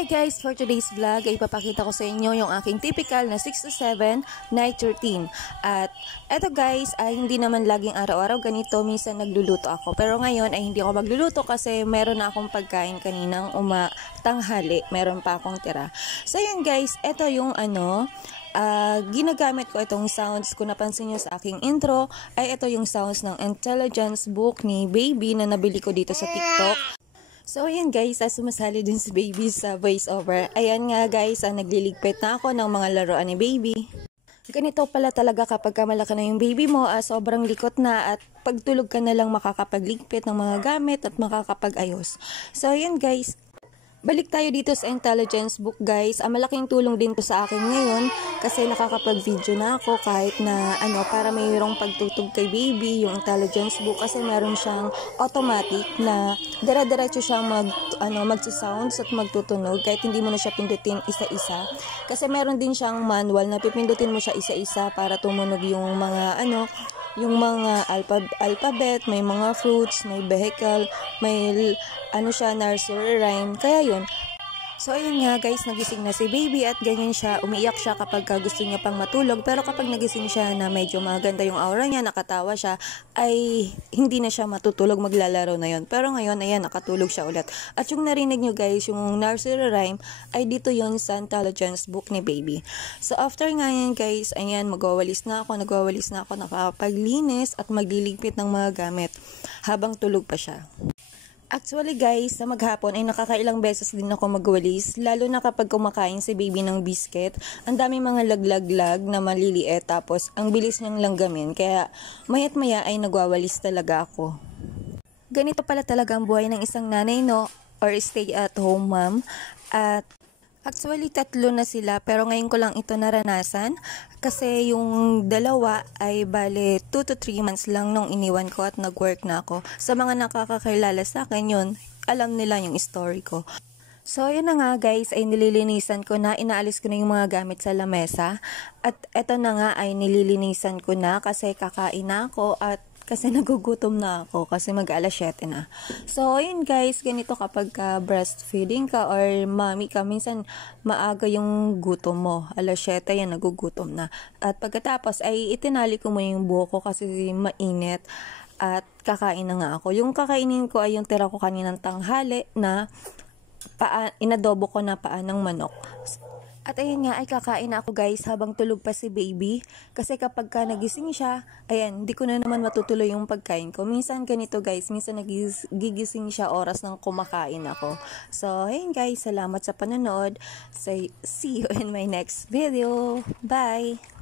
Hi guys! For today's vlog ay ipapakita ko sa inyo yung aking typical na 6 to 7 night routine. At eto guys ay hindi naman laging araw-araw ganito, minsan nagluluto ako. Pero ngayon ay hindi ako magluluto kasi meron na akong pagkain kaninang tanghali. Meron pa akong tira. So yun guys, eto yung ginagamit ko itong sounds. Kung napansin nyo sa aking intro ay ito yung sounds ng intelligence book ni Baby na nabili ko dito sa TikTok. So, ayan guys, sumasali din si Baby sa voiceover. Ayan nga guys, nagliligpit na ako ng mga laruan ni Baby. Ganito pala talaga kapag malaki na yung baby mo, sobrang likot na at pagtulog ka na lang makakapagligpit ng mga gamit at makakapag-ayos. So, ayan guys. Balik tayo dito sa intelligence book guys. Malaking tulong din to sa akin ngayon kasi nakakapag-video na ako kahit na para mayroong pagtutog kay Baby yung intelligence book kasi meron siyang automatic na dire-diretso siyang magsusounds at magtutunog kahit hindi mo na siya pindutin isa-isa. Kasi meron din siyang manual na pipindutin mo siya isa-isa para tumunog yung mga alphabet, may mga fruits, may vehicle, may siya, nursery rhyme. Kaya yun. So, ayun nga guys, nagising na si Baby at ganyan siya, umiiyak siya kapag gusto niya pang matulog. Pero kapag nagising siya na medyo maganda yung aura niya, nakatawa siya, ay hindi na siya matutulog, maglalaro na yun. Pero ngayon, ayan, nakatulog siya ulit. At yung narinig nyo guys, yung nursery rhyme, ay dito yun sa intelligence book ni Baby. So, after nga yan guys, ayan, nagwawalis na ako, nakapaglinis at magliligpit ng mga gamit habang tulog pa siya. Actually guys, sa maghapon ay nakakailang beses din ako magwalis, lalo na kapag kumakain si Baby ng biscuit. Ang dami mga laglag-lag na maliliit tapos ang bilis niyang langgamin, kaya mayat maya ay nagwawalis talaga ako. Ganito pala talaga ang buhay ng isang nanay, no? Or stay at home mom. At actually, 3 na sila pero ngayon ko lang ito naranasan kasi yung dalawa ay bale 2 to 3 months lang nung iniwan ko at nag-work na ako. Sa mga nakakakilala sa akin yun, alam nila yung story ko. So, yun na nga guys, ay nililinisan ko na, inaalis ko na yung mga gamit sa lamesa. At eto na nga ay nililinisan ko na kasi kakain na ako at kasi nagugutom na ako kasi mag-alas 7 na. So, ayun guys, ganito kapag breastfeeding ka or mommy ka, minsan maaga yung gutom mo. Alas 7 yan, nagugutom na. At pagkatapos ay itinali ko mo yung buhok ko kasi mainit at kakain na nga ako. Yung kakainin ko ay yung tira ko kaninang tanghali na inadobo ko na paa ng manok. At ayun nga, ay kakain na ako guys habang tulog pa si Baby. Kasi kapag nagising siya, ayan, hindi ko na naman matutuloy yung pagkain ko. Minsan ganito guys, minsan nagigising siya oras ng kumakain ako. So, ayun guys, salamat sa panonood. So, see you in my next video. Bye!